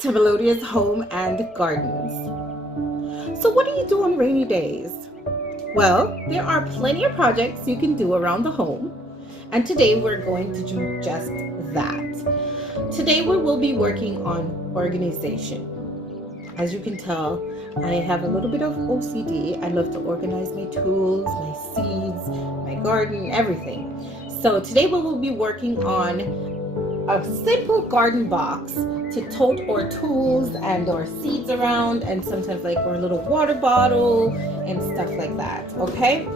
to Melodia's Home and Gardens. So what do you do on rainy days? Well, there are plenty of projects you can do around the home, and today we're going to do just that. Today we will be working on organization. As you can tell, I have a little bit of OCD. I love to organize my tools, my seeds, my garden, everything. So today we will be working on a simple garden box to tote our tools and our seeds around, and sometimes like our little water bottle and stuff like that. Okay,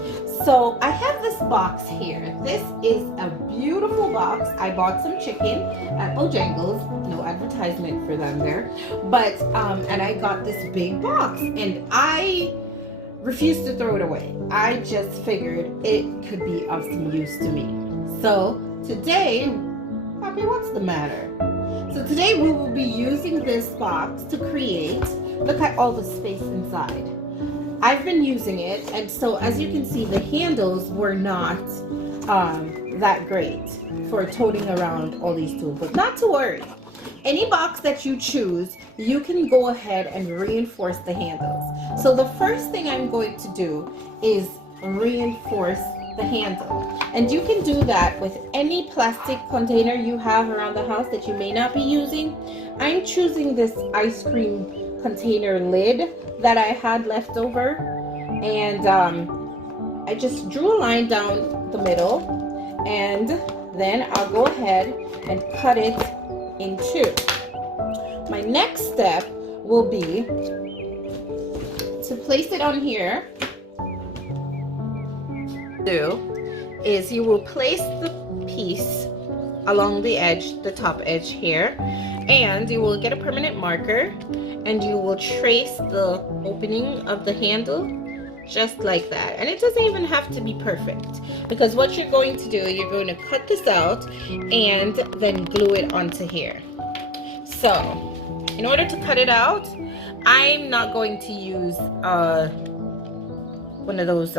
so I have this box here. This is a beautiful box. I bought some chicken at Bojangles. No advertisement for them there, but and I got this big box and I refused to throw it away. I just figured it could be of some use to me. So today, Poppy, what's the matter? So today we will be using this box to create, look at all the space inside. I've been using it, and so as you can see, the handles were not that great for toting around all these tools, but not to worry. Any box that you choose, you can go ahead and reinforce the handles. So the first thing I'm going to do is reinforce the handle, and you can do that with any plastic container you have around the house that you may not be using. I'm choosing this ice cream container lid that I had left over, and I just drew a line down the middle, and then I'll go ahead and cut it in two. My next step will be to place it on here. Is you will place the piece along the edge, the top edge here, and you will get a permanent marker and you will trace the opening of the handle just like that. And it doesn't even have to be perfect, because what you're going to do, you're going to cut this out and then glue it onto here. So in order to cut it out, I'm not going to use one of those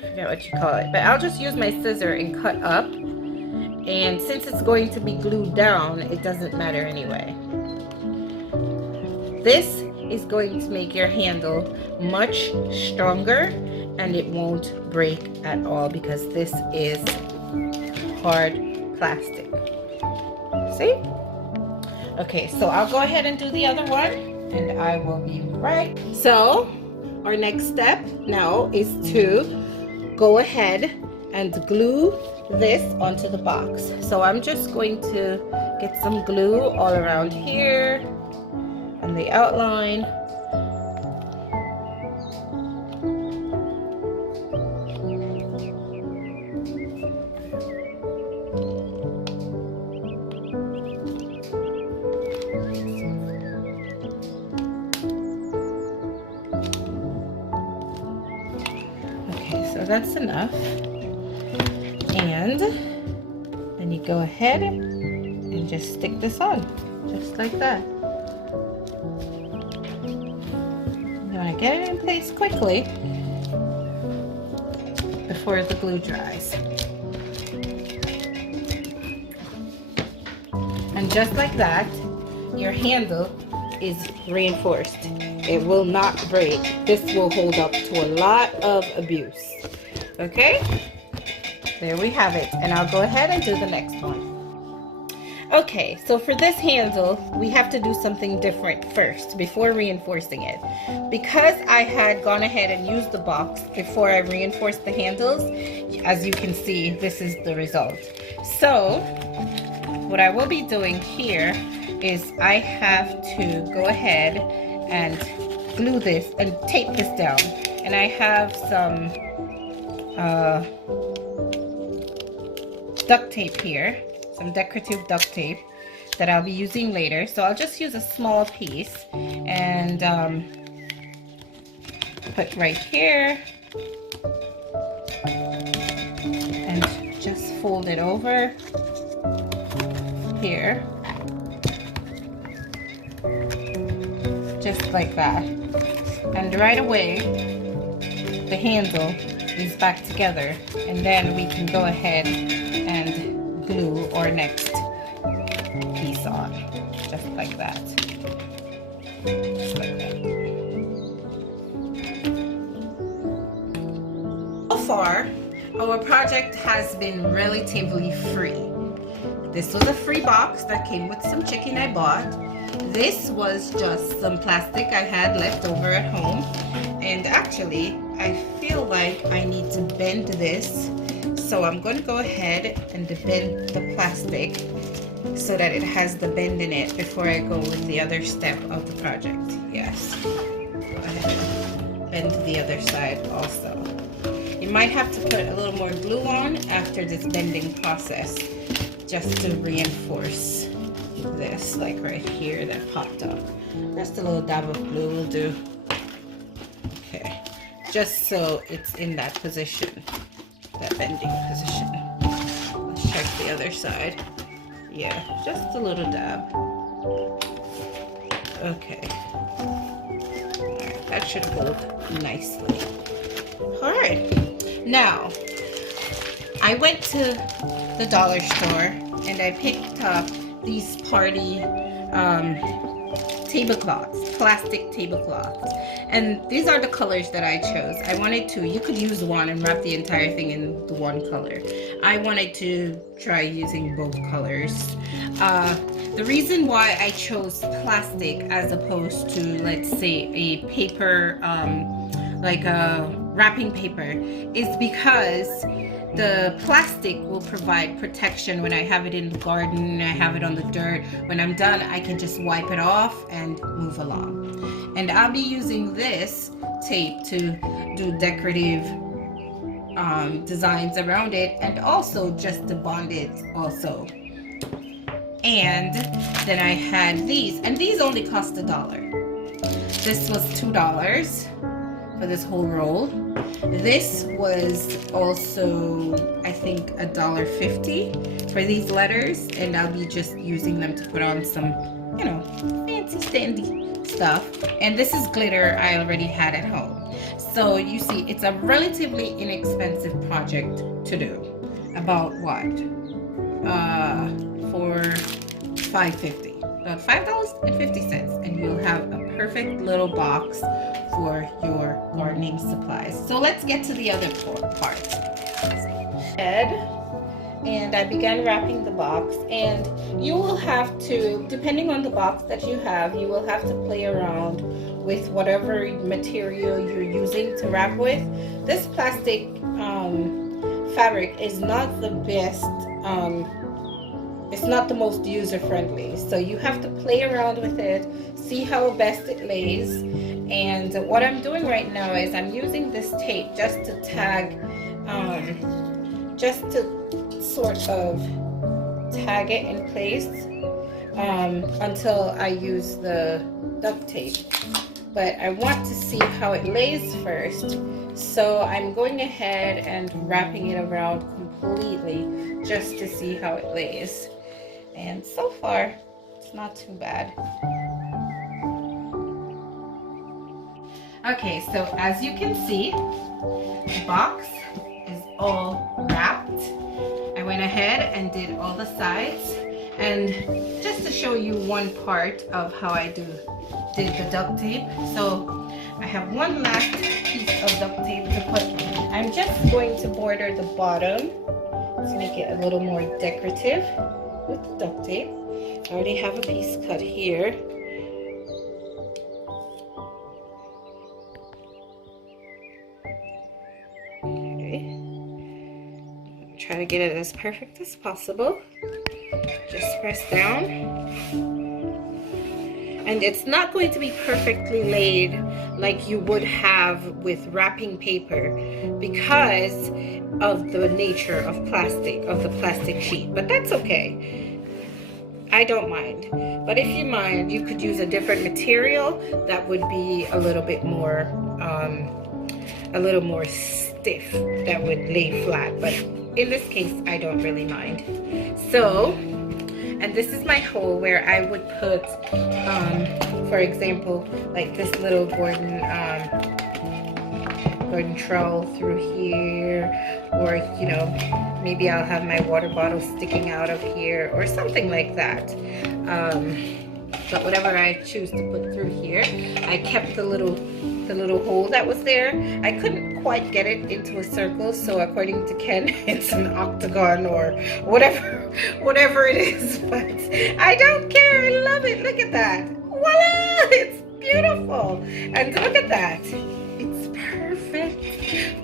I forget what you call it, but I'll just use my scissor and cut up, and since it's going to be glued down, it doesn't matter anyway. This is going to make your handle much stronger and it won't break at all, because this is hard plastic. See? Okay, so I'll go ahead and do the other one and I will be right. So our next step now is to go ahead and glue this onto the box. So I'm just going to get some glue all around here and the outline. So that's enough, and then you go ahead and just stick this on just like that. You want to get it in place quickly before the glue dries, and just like that your handle is reinforced. It will not break. This will hold up to a lot of abuse. Okay, there we have it, and I'll go ahead and do the next one. Okay, so for this handle we have to do something different first before reinforcing it. Because I had gone ahead and used the box before I reinforced the handles, as you can see, this is the result. So what I will be doing here is I have to go ahead and glue this and tape this down, and I have some duct tape here, some decorative duct tape that I'll be using later. So I'll just use a small piece and put right here and just fold it over here just like that, and right away the handle is back together, and then we can go ahead and glue our next piece on just like that. So far, our project has been relatively free. This was a free box that came with some chicken I bought. This was just some plastic I had left over at home. And actually, I feel like I need to bend this. So I'm going to go ahead and bend the plastic so that it has the bend in it before I go with the other step of the project. Yes. Go ahead and bend the other side also. You might have to put a little more glue on after this bending process just to reinforce this, like right here that popped up. Just a little dab of glue will do. Okay, just so it's in that position, that bending position. Let's check the other side. Yeah, just a little dab. Okay. Alright, that should hold nicely. Alright, now I went to the dollar store and I picked up these party tablecloths, plastic tablecloths. And these are the colors that I chose. I wanted to, you could use one and wrap the entire thing in the one color. I wanted to try using both colors. The reason why I chose plastic as opposed to, let's say, a paper, like a wrapping paper, is because the plastic will provide protection when I have it in the garden, I have it on the dirt. When I'm done, I can just wipe it off and move along. And I'll be using this tape to do decorative designs around it, and also just to bond it also. And then I had these, and these only cost $1. This was $2 for this whole roll. This was also, I think, $1.50 for these letters, and I'll be just using them to put on some, you know, fancy standy stuff. And this is glitter I already had at home. So you see, it's a relatively inexpensive project to do. About what? For $5.50. About $5.50, and you'll have a perfect little box for your gardening supplies. So let's get to the other part. And I began wrapping the box, and you will have to, depending on the box that you have, you will have to play around with whatever material you're using to wrap with. This plastic fabric is not the best, it's not the most user-friendly, so you have to play around with it, see how best it lays. And what I'm doing right now is I'm using this tape just to tag, just to sort of tag it in place until I use the duct tape. But I want to see how it lays first, so I'm going ahead and wrapping it around completely just to see how it lays. And so far, it's not too bad. Okay, so as you can see, the box is all wrapped. I went ahead and did all the sides, and just to show you one part of how I did the duct tape. So I have one last piece of duct tape to put. I'm just going to border the bottom to make it a little more decorative with the duct tape. I already have a piece cut here. Try to get it as perfect as possible. Just press down. And it's not going to be perfectly laid like you would have with wrapping paper because of the nature of plastic, of the plastic sheet. But that's okay. I don't mind. But if you mind, you could use a different material that would be a little bit more stiff, that would lay flat. But in this case, I don't really mind. So, and this is my hole where I would put, for example, like this little garden trowel through here, or, you know, maybe I'll have my water bottle sticking out of here or something like that. but whatever I choose to put through here, I kept the little hole that was there. I couldn't quite get it into a circle, so according to Ken, it's an octagon or whatever it is, but I don't care. I love it. Look at that. Voila! It's beautiful. And look at that. It's perfect.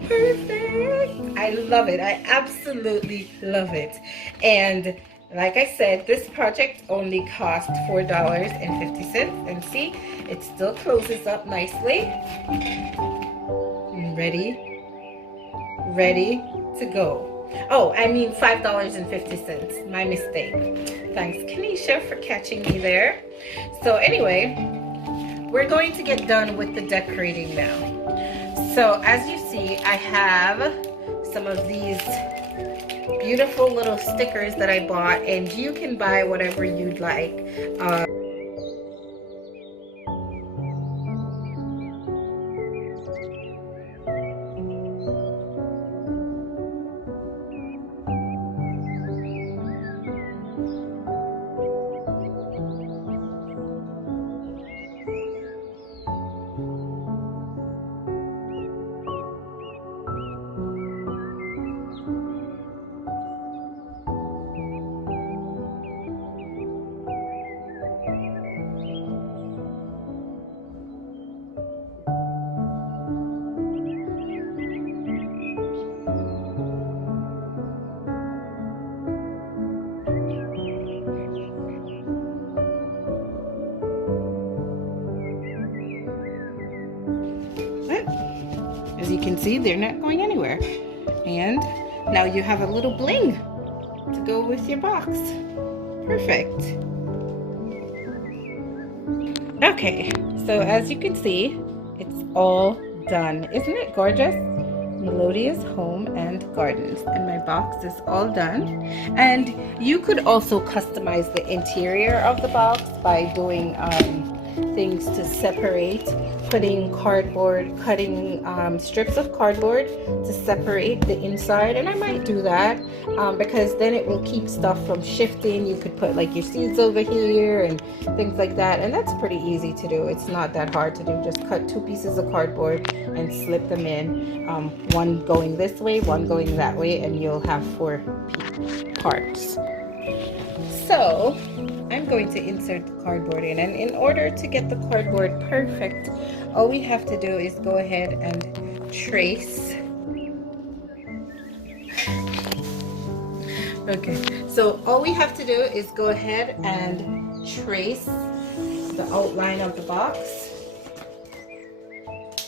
Perfect. I love it. I absolutely love it. And like I said, this project only cost $4.50. And see, it still closes up nicely. Ready to go. Oh, I mean $5.50. My mistake. Thanks, Kenesha, for catching me there. So anyway, we're going to get done with the decorating now. So as you see, I have some of these beautiful little stickers that I bought, and you can buy whatever you'd like. As you can see, they're not going anywhere. And now you have a little bling to go with your box. Perfect. Okay, so as you can see, it's all done. Isn't it gorgeous? Melodia's Home and Gardens, and my box is all done. And you could also customize the interior of the box by doing things to separate, putting cardboard, cutting strips of cardboard to separate the inside, and I might do that because then it will keep stuff from shifting. You could put like your seeds over here and things like that, and that's pretty easy to do. It's not that hard to do. Just cut 2 pieces of cardboard and slip them in, one going this way, one going that way, and you'll have 4 parts. So I'm going to insert the cardboard in, and in order to get the cardboard perfect, all we have to do is go ahead and trace. Okay, so all we have to do is go ahead and trace the outline of the box,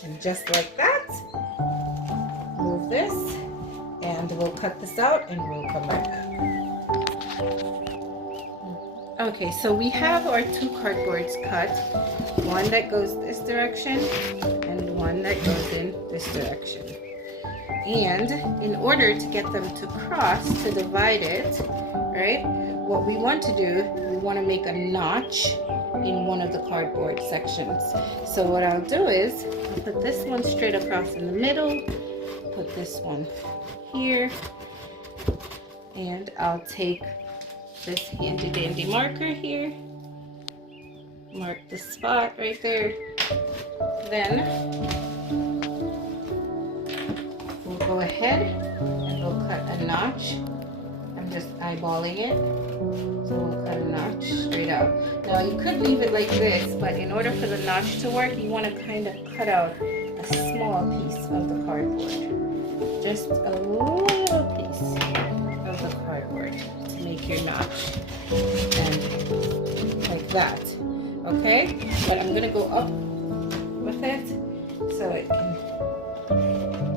and just like that, move this, and we'll cut this out and we'll come back. Okay, so we have our 2 cardboards cut, one that goes this direction and one that goes in this direction. And in order to get them to cross, to divide it, right, what we want to do, we want to make a notch in one of the cardboard sections. So what I'll do is, I'll put this one straight across in the middle, put this one here, and I'll take this handy dandy marker here, mark the spot right there. Then we'll go ahead and we'll cut a notch. I'm just eyeballing it, so we'll cut a notch straight out. Now you could leave it like this, but in order for the notch to work, you want to kind of cut out a small piece of the cardboard, just a little piece of the cardboard to make your notch, and like that. Okay, but I'm gonna go up with it so it can,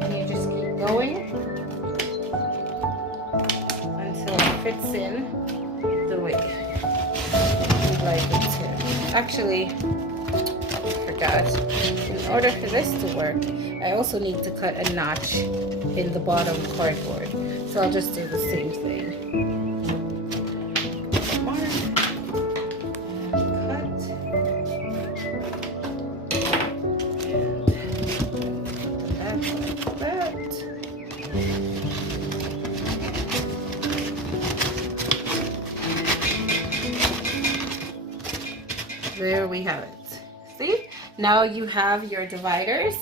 and you just keep going until it fits in the way you'd like it to. Actually, I forgot, in order for this to work, I also need to cut a notch in the bottom cardboard, so I'll just do the same thing. there we have it. See, now you have your dividers,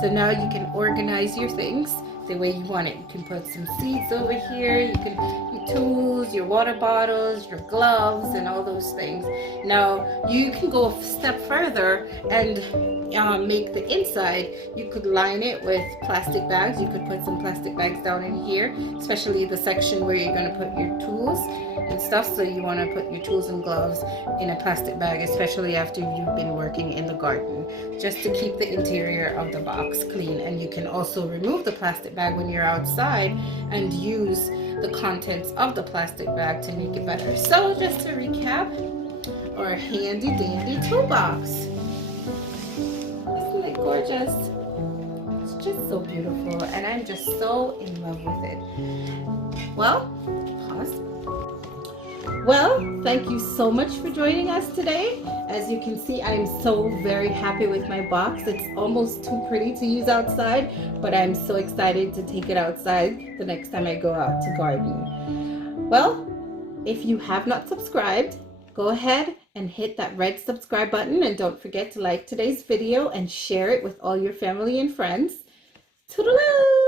so now you can organize your things the way you want it. You can put some seeds over here, you can, your tools, your water bottles, your gloves, and all those things. Now you can go a step further and make the inside. You could line it with plastic bags. You could put some plastic bags down in here, especially the section where you're going to put your tools and stuff. So you want to put your tools and gloves in a plastic bag, especially after you've been working in the garden, just to keep the interior of the box clean. And you can also remove the plastic bag when you're outside and use the contents of the plastic bag to make it better. So just to recap, our handy dandy toolbox. Isn't it gorgeous? It's just so beautiful, and I'm just so in love with it. Well, pause. Well, thank you so much for joining us today. As you can see, I'm so very happy with my box. It's almost too pretty to use outside, but I'm so excited to take it outside the next time I go out to garden. Well, if you have not subscribed, go ahead and hit that red subscribe button, and don't forget to like today's video and share it with all your family and friends. Toodaloo!